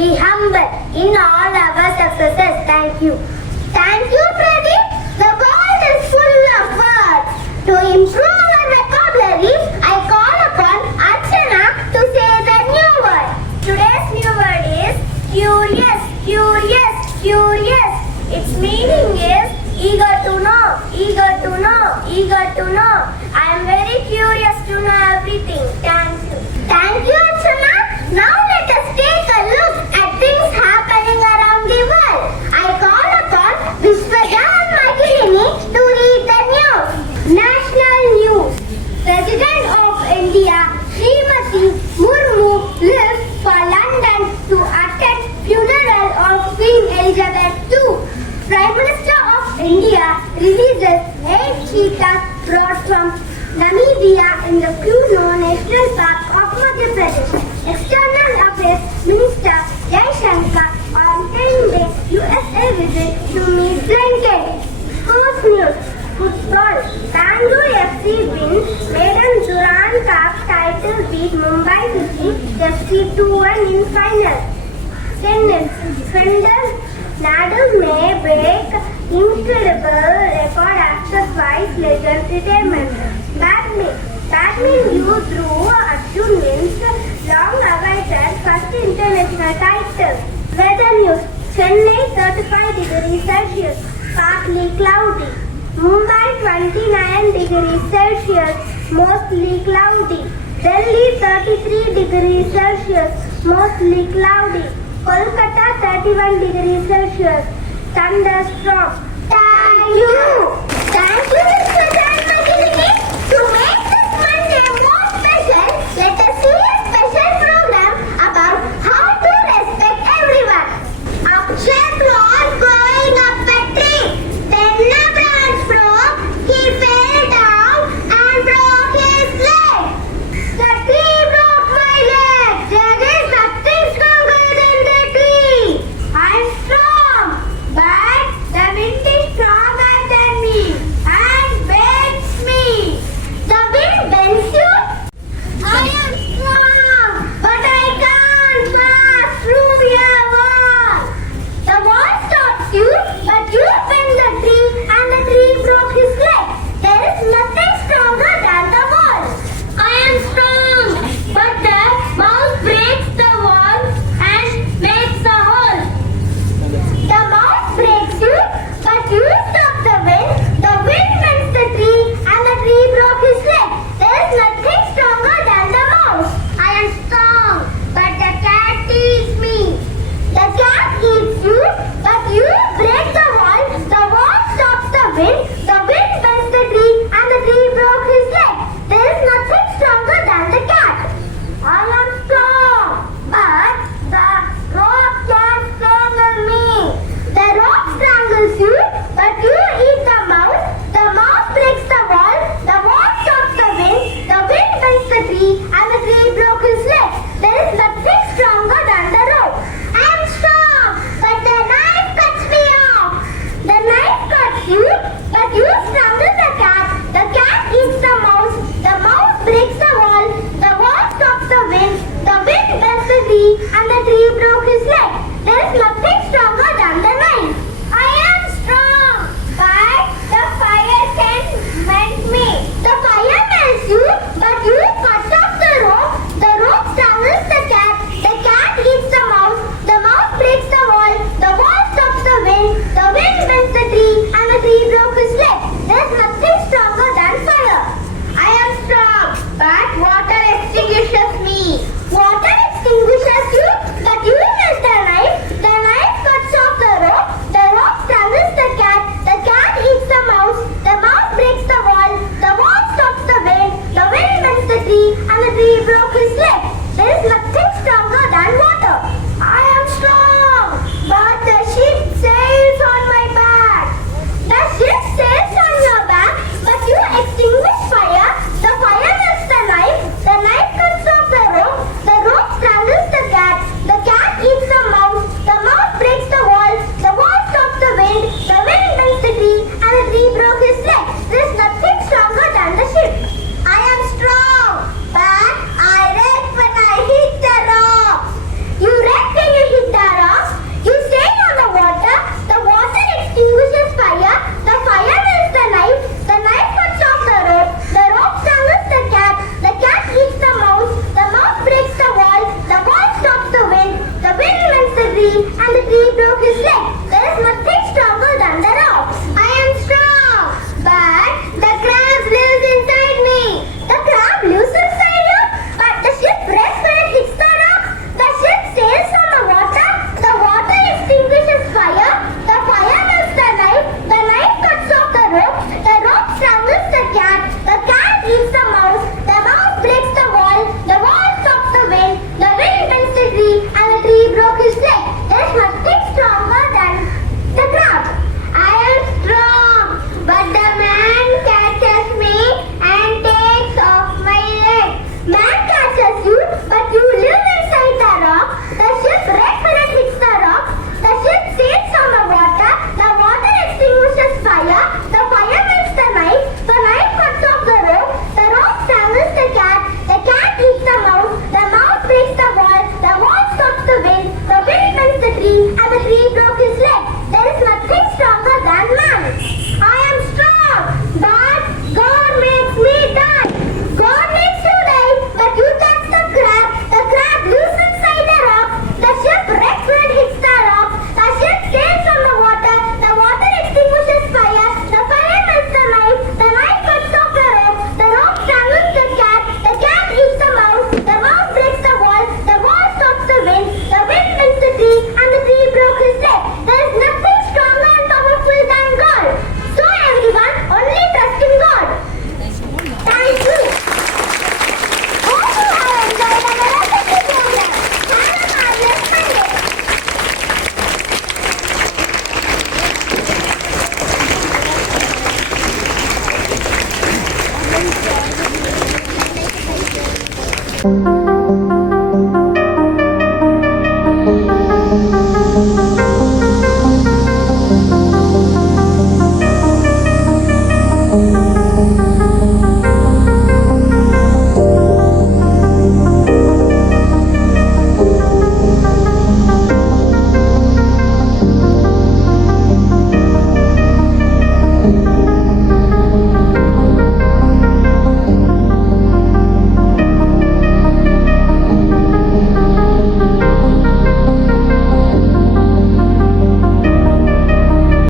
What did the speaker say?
Be humble in all our successes. Thank you. Thank you, Pradeep. The world is full of words. To improve our vocabulary, I call upon Archana to say the new word. Today's new word is curious, curious, curious. Its meaning is eager to know, eager to know, eager to know. I am very curious to know everything. Thank you. Thank you, Archana. Now let us take a look at things happening around the world. I call upon Vishwajan Magilini to read the news. National news. President of India, Srimati Murmu, lives for London to attend funeral of Queen Elizabeth II. Prime Minister of India releases 8 cheetahs brought from Namibia in the Kuno National Park of Madhya Pradesh. External Affairs Minister Jaishankar on 10-day USA visit to meet Blinken. Sports news. Football. Bangalore FC wins Maiden Duran Cup title beat Mumbai City FC 2-1 in final. Tennis. Fender Nadal may break incredible record after twice legend retirement. Badminton Dhruv Arjun wins long-awaited first international title. Weather news. Chennai 35 degrees Celsius, partly cloudy. Mumbai 29 degrees Celsius, mostly cloudy. Delhi 33 degrees Celsius, mostly cloudy. Kolkata 31 degrees Celsius, thunderstorm. Thank you. Thank you.